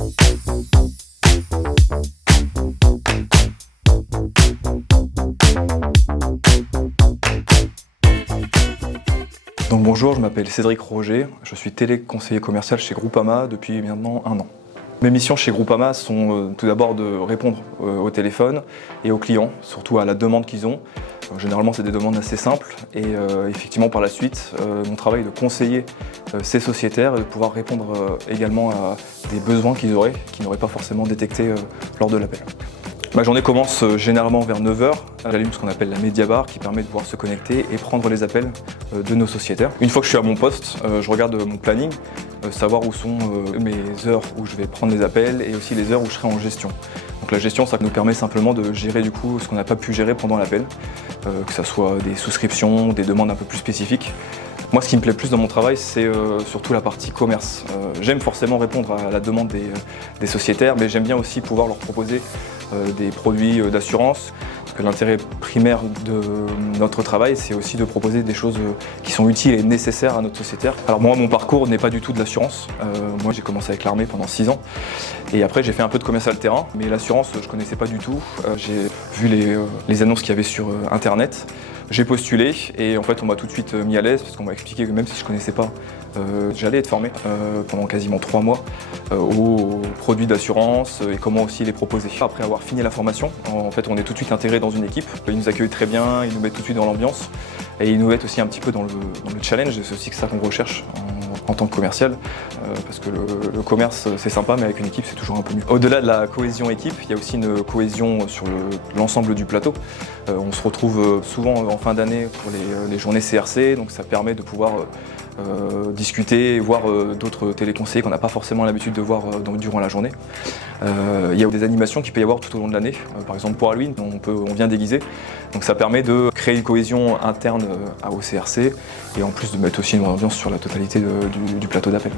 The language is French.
Donc bonjour, je m'appelle Cédric Roger, je suis téléconseiller commercial chez Groupama depuis maintenant 1 an. Mes missions chez Groupama sont tout d'abord de répondre au téléphone et aux clients, surtout à la demande qu'ils ont. Généralement c'est des demandes assez simples et effectivement par la suite mon travail est de conseiller ces sociétaires et de pouvoir répondre également à des besoins qu'ils n'auraient pas forcément détectés lors de l'appel. Ma journée commence généralement vers 9 h. J'allume ce qu'on appelle la Media Bar qui permet de pouvoir se connecter et prendre les appels de nos sociétaires. Une fois que je suis à mon poste, je regarde mon planning, savoir où sont mes heures où je vais prendre les appels et aussi les heures où je serai en gestion. Donc la gestion, ça nous permet simplement de gérer du coup ce qu'on n'a pas pu gérer pendant l'appel, que ce soit des souscriptions, des demandes un peu plus spécifiques. Moi, ce qui me plaît plus dans mon travail, c'est surtout la partie commerce. J'aime forcément répondre à la demande des sociétaires, mais j'aime bien aussi pouvoir leur proposer des produits d'assurance. Parce que l'intérêt primaire de notre travail, c'est aussi de proposer des choses qui sont utiles et nécessaires à notre sociétaire. Alors moi, mon parcours n'est pas du tout de l'assurance. Moi, j'ai commencé avec l'armée pendant 6 ans. Et après, j'ai fait un peu de commercial terrain, mais l'assurance, je ne connaissais pas du tout. J'ai vu les annonces qu'il y avait sur Internet. J'ai postulé et en fait on m'a tout de suite mis à l'aise parce qu'on m'a expliqué que même si je ne connaissais pas, j'allais être formé pendant quasiment 3 mois aux produits d'assurance et comment aussi les proposer. Après avoir fini la formation, en fait on est tout de suite intégré dans une équipe. Ils nous accueillent très bien, ils nous mettent tout de suite dans l'ambiance et ils nous mettent aussi un petit peu dans le challenge. C'est aussi ça qu'on recherche en tant que commercial, parce que le commerce c'est sympa mais avec une équipe c'est toujours un peu mieux. Au-delà de la cohésion équipe, il y a aussi une cohésion sur l'ensemble du plateau. On se retrouve souvent en fin d'année pour les journées CRC, donc ça permet de pouvoir discuter et voir d'autres téléconseillers qu'on n'a pas forcément l'habitude de voir durant la journée. Il y a des animations qu'il peut y avoir tout au long de l'année, par exemple pour Halloween, on vient déguiser, donc ça permet de créer une cohésion interne au CRC et en plus de mettre aussi une ambiance sur la totalité du plateau d'appel.